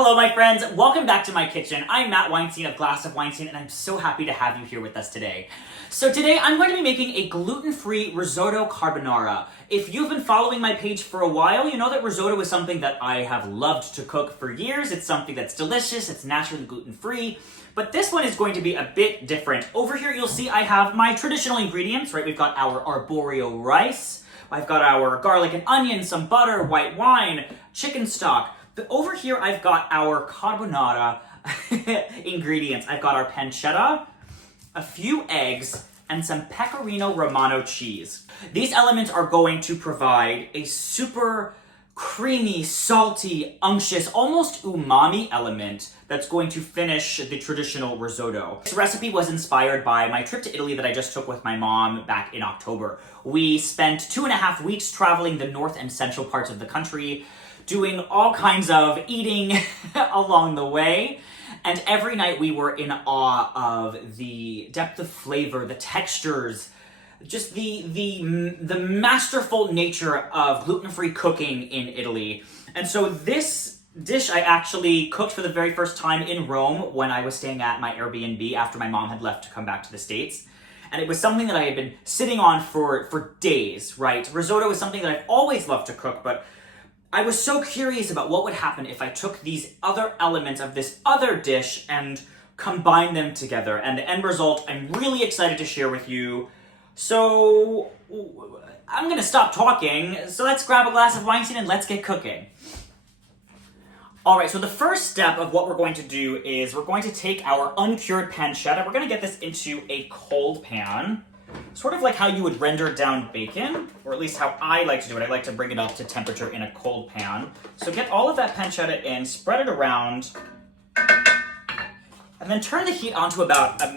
Hello my friends, welcome back to my kitchen. I'm Matt Weinstein of Glass of Weinstein and I'm so happy to have you here with us today. So today I'm going to be making a gluten-free risotto carbonara. If you've been following my page for a while, you know that risotto is something that I have loved to cook for years. It's something that's delicious, it's naturally gluten-free, but this one is going to be a bit different. Over here you'll see I have my traditional ingredients, right? We've got our arborio rice, I've got our garlic and onion, some butter, white wine, chicken stock. But over here, I've got our carbonara ingredients. I've got our pancetta, a few eggs, and some pecorino romano cheese. These elements are going to provide a super creamy, salty, unctuous, almost umami element that's going to finish the traditional risotto. This recipe was inspired by my trip to Italy that I just took with my mom back in October. We spent 2.5 weeks traveling the north and central parts of the country, doing all kinds of eating along the way. And every night we were in awe of the depth of flavor, the textures, just the masterful nature of gluten-free cooking in Italy. And so this dish I actually cooked for the very first time in Rome when I was staying at my Airbnb after my mom had left to come back to the States. And it was something that I had been sitting on for days, right? Risotto is something that I've always loved to cook, but I was so curious about what would happen if I took these other elements of this other dish and combined them together. And the end result, I'm really excited to share with you. So I'm gonna stop talking. So let's grab a glass of Weinstein and let's get cooking. All right, so the first step of what we're going to do is we're going to take our uncured pancetta. We're gonna get this into a cold pan. Sort of like how you would render down bacon, or at least how I like to do it. I like to bring it up to temperature in a cold pan. So get all of that pancetta in, spread it around, and then turn the heat onto about a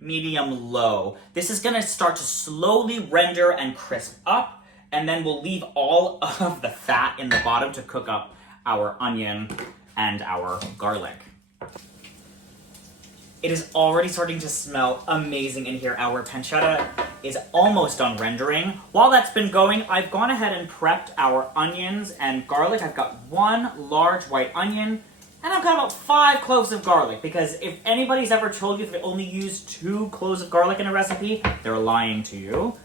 medium-low. This is gonna start to slowly render and crisp up, and then we'll leave all of the fat in the bottom to cook up our onion and our garlic. It is already starting to smell amazing in here. Our pancetta is almost done rendering. While that's been going, I've gone ahead and prepped our onions and garlic. I've got 1 large white onion, and I've got about 5 cloves of garlic, because if anybody's ever told you that they only use 2 cloves of garlic in a recipe, they're lying to you.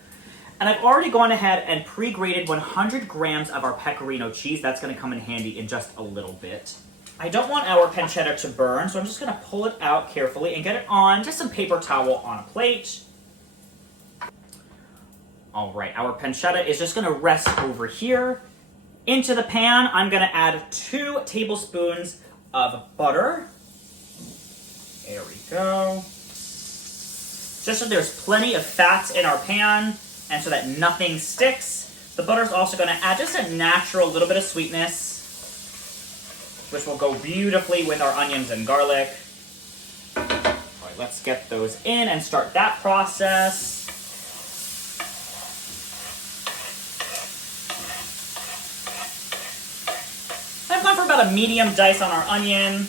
And I've already gone ahead and pre-grated 100 grams of our pecorino cheese. That's gonna come in handy in just a little bit. I don't want our pancetta to burn, so I'm just gonna pull it out carefully and get it on just some paper towel on a plate. All right, our pancetta is just gonna rest over here. Into the pan, I'm gonna add 2 tablespoons of butter. There we go. Just so there's plenty of fats in our pan, and so that nothing sticks. The butter's also gonna add just a natural little bit of sweetness, which will go beautifully with our onions and garlic. All right, let's get those in and start that process. I've gone for about a medium dice on our onion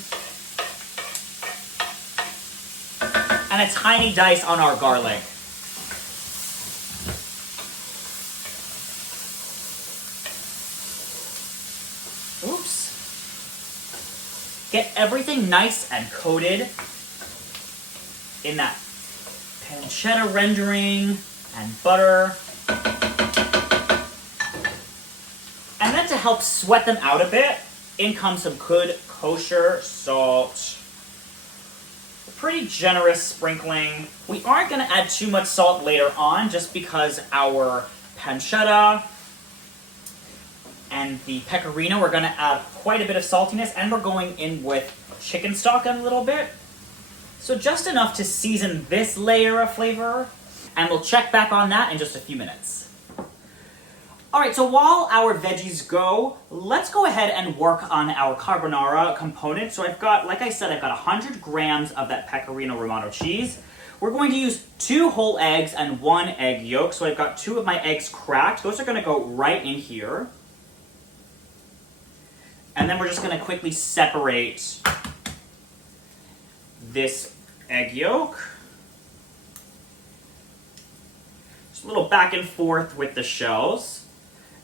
and a tiny dice on our garlic. Oops. Get everything nice and coated in that pancetta rendering and butter. And then to help sweat them out a bit, in comes some good kosher salt. A pretty generous sprinkling. We aren't going to add too much salt later on, just because our pancetta and the pecorino, we're going to add quite a bit of saltiness, and we're going in with chicken stock a little bit. So just enough to season this layer of flavor, and we'll check back on that in just a few minutes. All right, so while our veggies go, let's go ahead and work on our carbonara component. So I've got, like I said, I've got 100 grams of that pecorino romano cheese. We're going to use 2 whole eggs and 1 egg yolk. So I've got 2 of my eggs cracked. Those are going to go right in here. And then we're just going to quickly separate this egg yolk. Just a little back and forth with the shells.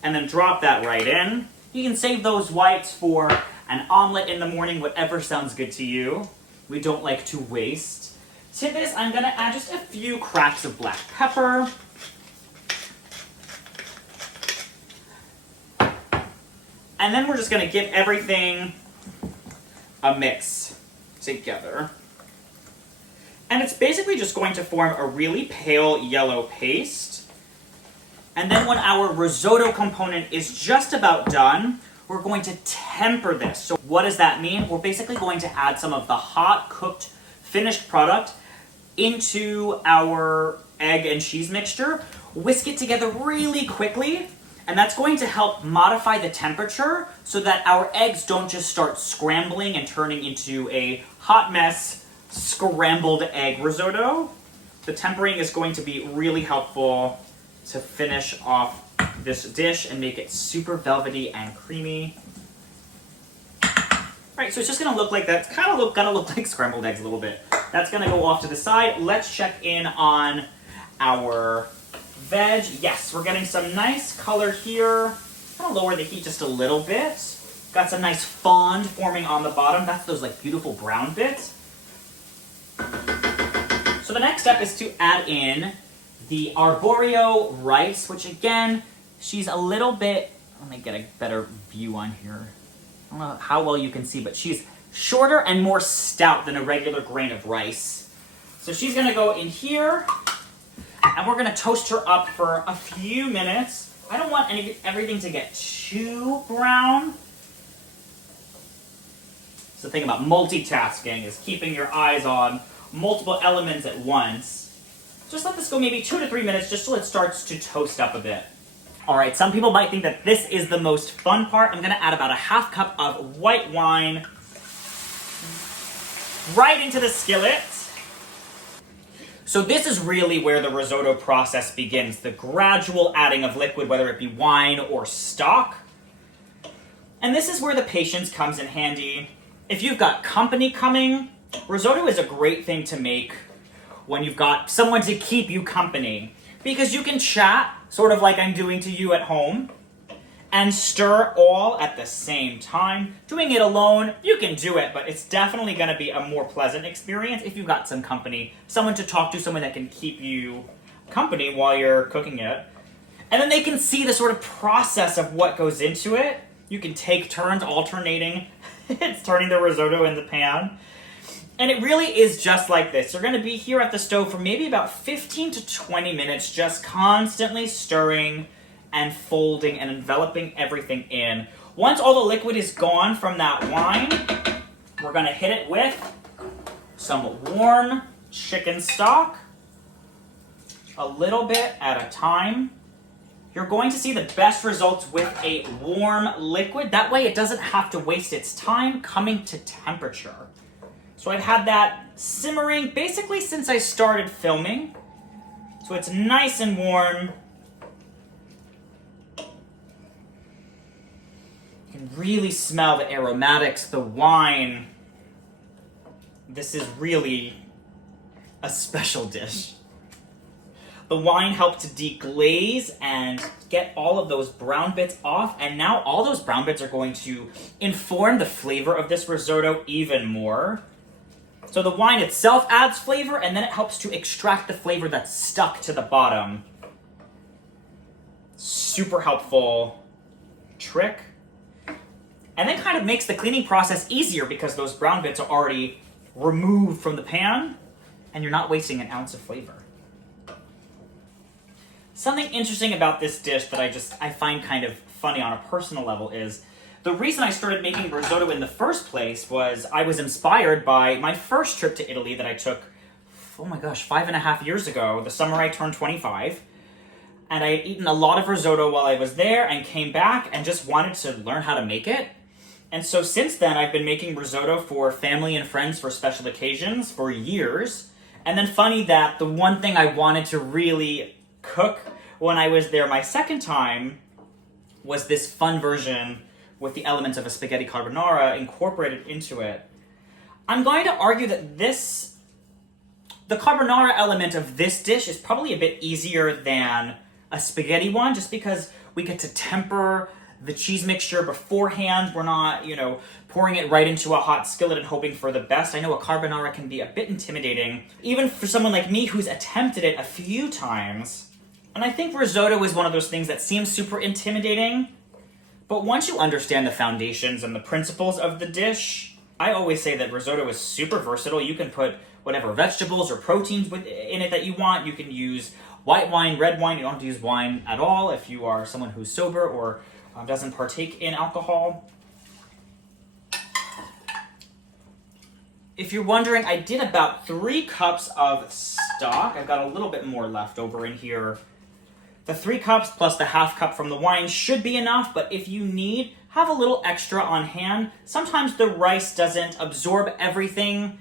And then drop that right in. You can save those whites for an omelet in the morning, whatever sounds good to you. We don't like to waste. To this, I'm gonna add just a few cracks of black pepper. And then we're just gonna give everything a mix together. And it's basically just going to form a really pale yellow paste. And then when our risotto component is just about done, we're going to temper this. So what does that mean? We're basically going to add some of the hot, cooked, finished product into our egg and cheese mixture, whisk it together really quickly, and that's going to help modify the temperature so that our eggs don't just start scrambling and turning into a hot mess scrambled egg risotto. The tempering is going to be really helpful to finish off this dish and make it super velvety and creamy. Right, so it's just gonna look like that. It's kind of gonna look like scrambled eggs a little bit. That's gonna go off to the side. Let's check in on our veg. Yes, we're getting some nice color here. I'm gonna lower the heat just a little bit. Got some nice fond forming on the bottom. That's those like beautiful brown bits. So the next step is to add in the arborio rice, which again, she's a little bit, let me get a better view on here. I don't know how well you can see, but she's shorter and more stout than a regular grain of rice. So she's gonna go in here, and we're gonna toast her up for a few minutes. I don't want everything to get too brown. So the thing about multitasking is keeping your eyes on multiple elements at once. Just let this go maybe 2 to 3 minutes just till it starts to toast up a bit. All right, some people might think that this is the most fun part. I'm gonna add about a half cup of white wine right into the skillet. So this is really where the risotto process begins, the gradual adding of liquid, whether it be wine or stock. And this is where the patience comes in handy. If you've got company coming, risotto is a great thing to make when you've got someone to keep you company, because you can chat, sort of like I'm doing to you at home, and stir all at the same time. Doing it alone, you can do it, but it's definitely gonna be a more pleasant experience if you've got some company, someone to talk to, someone that can keep you company while you're cooking it. And then they can see the sort of process of what goes into it. You can take turns alternating. It's turning the risotto in the pan. And it really is just like this. You're gonna be here at the stove for maybe about 15 to 20 minutes, just constantly stirring and folding and enveloping everything in. Once all the liquid is gone from that wine, we're gonna hit it with some warm chicken stock, a little bit at a time. You're going to see the best results with a warm liquid. That way it doesn't have to waste its time coming to temperature. So I've had that simmering basically since I started filming. So it's nice and warm. You can really smell the aromatics, the wine. This is really a special dish. The wine helped to deglaze and get all of those brown bits off, and now all those brown bits are going to inform the flavor of this risotto even more. So the wine itself adds flavor, and then it helps to extract the flavor that's stuck to the bottom. Super helpful trick. And then kind of makes the cleaning process easier because those brown bits are already removed from the pan, and you're not wasting an ounce of flavor. Something interesting about this dish that I find kind of funny on a personal level is the reason I started making risotto in the first place was I was inspired by my first trip to Italy that I took, oh my gosh, 5.5 years ago, the summer I turned 25. And I had eaten a lot of risotto while I was there and came back and just wanted to learn how to make it. And so since then, I've been making risotto for family and friends for special occasions for years. And then funny that the one thing I wanted to really cook when I was there my second time was this fun version with the elements of a spaghetti carbonara incorporated into it. I'm going to argue that the carbonara element of this dish is probably a bit easier than a spaghetti one, just because we get to temper the cheese mixture beforehand. We're not, pouring it right into a hot skillet and hoping for the best. I know a carbonara can be a bit intimidating, even for someone like me who's attempted it a few times. And I think risotto is one of those things that seems super intimidating, but once you understand the foundations and the principles of the dish, I always say that risotto is super versatile. You can put whatever vegetables or proteins in it that you want. You can use white wine, red wine. You don't have to use wine at all if you are someone who's sober or doesn't partake in alcohol. If you're wondering, I did about 3 cups of stock. I've got a little bit more left over in here. The 3 cups plus the half cup from the wine should be enough, but if you need, have a little extra on hand. Sometimes the rice doesn't absorb everything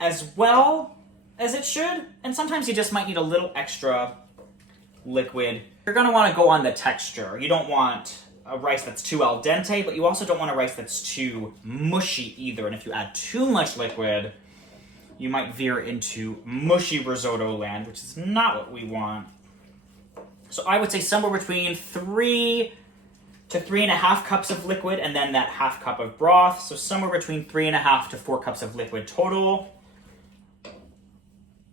as well as it should, and sometimes you just might need a little extra liquid. You're going to want to go on the texture. You don't want a rice that's too al dente, but you also don't want a rice that's too mushy either. And if you add too much liquid, you might veer into mushy risotto land, which is not what we want. So I would say somewhere between 3 to 3.5 cups of liquid and then that half cup of broth. So somewhere between 3.5 to 4 cups of liquid total.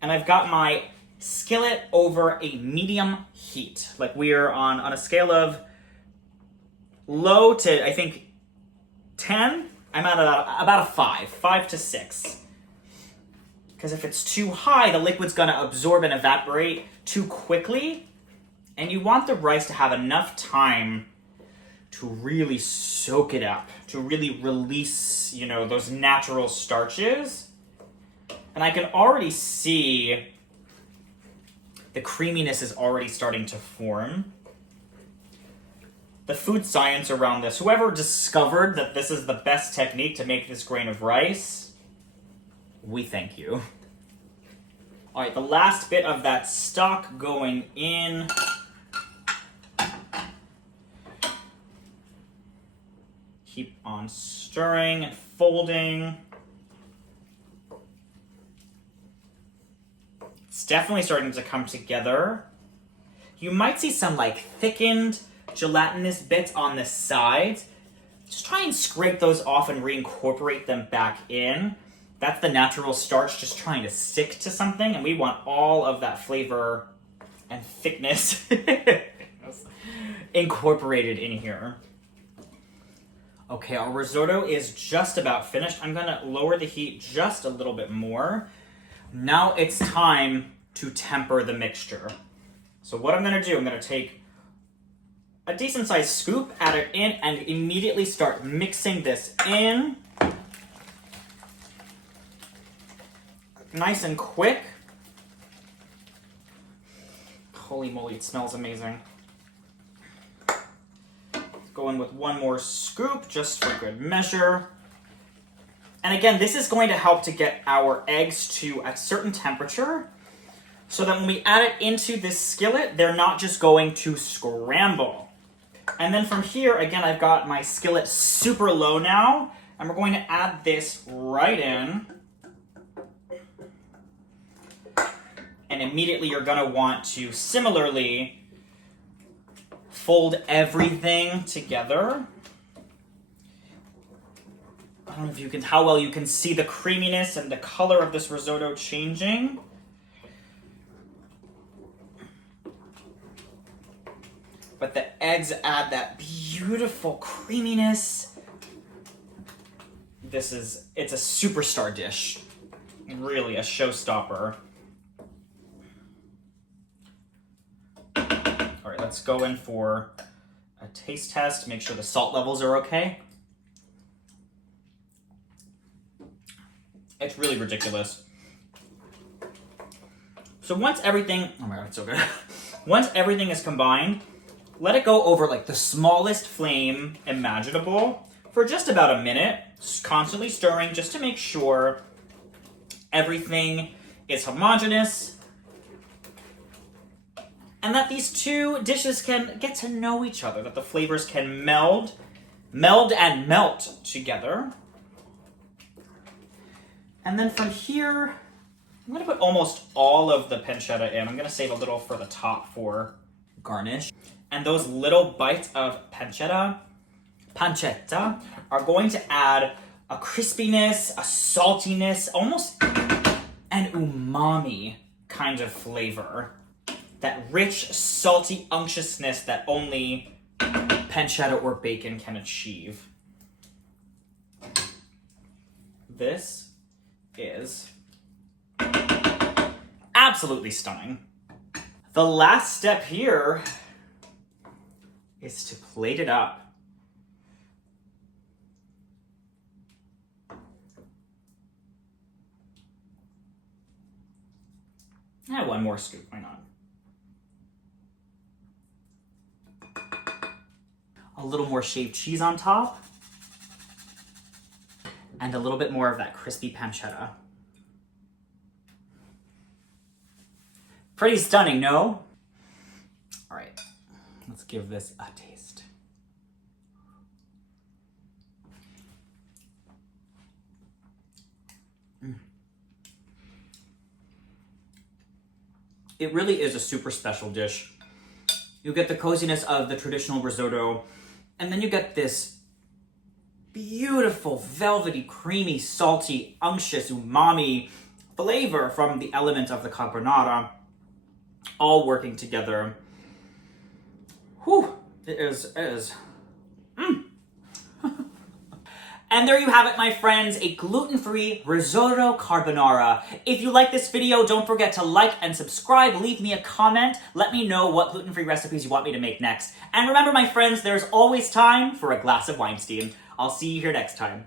And I've got my skillet over a medium heat. Like we're on a scale of low to, I think, 10. I'm at about a 5 to 6. Because if it's too high, the liquid's going to absorb and evaporate too quickly. And you want the rice to have enough time to really soak it up, to really release, those natural starches. And I can already see the creaminess is already starting to form. The food science around this, whoever discovered that this is the best technique to make this grain of rice, we thank you. All right, the last bit of that stock going in. Keep on stirring and folding. It's definitely starting to come together. You might see some thickened gelatinous bits on the sides. Just try and scrape those off and reincorporate them back in. That's the natural starch just trying to stick to something, and we want all of that flavor and thickness incorporated in here. Okay, our risotto is just about finished. I'm gonna lower the heat just a little bit more. Now it's time to temper the mixture. So what I'm gonna do, I'm gonna take a decent sized scoop, add it in, and immediately start mixing this in. Nice and quick. Holy moly, it smells amazing. Go in with one more scoop just for good measure. And again, this is going to help to get our eggs to a certain temperature so that when we add it into this skillet, they're not just going to scramble. And then from here, again, I've got my skillet super low now, and we're going to add this right in. And immediately you're going to want to similarly fold everything together. I don't know if how well you can see the creaminess and the color of this risotto changing. But the eggs add that beautiful creaminess. It's a superstar dish. Really a showstopper. All right, let's go in for a taste test, make sure the salt levels are okay. It's really ridiculous. So once everything, oh my god, it's so good. Once everything is combined, let it go over the smallest flame imaginable for just about a minute, constantly stirring just to make sure everything is homogeneous and that these two dishes can get to know each other, that the flavors can meld and melt together. And then from here, I'm going to put almost all of the pancetta in. I'm going to save a little for the top for garnish. And those little bites of pancetta pancetta are going to add a crispiness, a saltiness, almost an umami kind of flavor. That rich, salty unctuousness that only pancetta or bacon can achieve. This is absolutely stunning. The last step here is to plate it up. And one more scoop, why not? A little more shaved cheese on top. And a little bit more of that crispy pancetta. Pretty stunning, no? All right, let's give this a taste. It really is a super special dish. You get the coziness of the traditional risotto, and then you get this beautiful, velvety, creamy, salty, unctuous, umami flavor from the element of the carbonara, all working together. Whew, it is. And there you have it, my friends, a gluten-free risotto carbonara. If you like this video, don't forget to like and subscribe, leave me a comment, let me know what gluten-free recipes you want me to make next. And remember, my friends, there's always time for a glass of Weinstein. I'll see you here next time.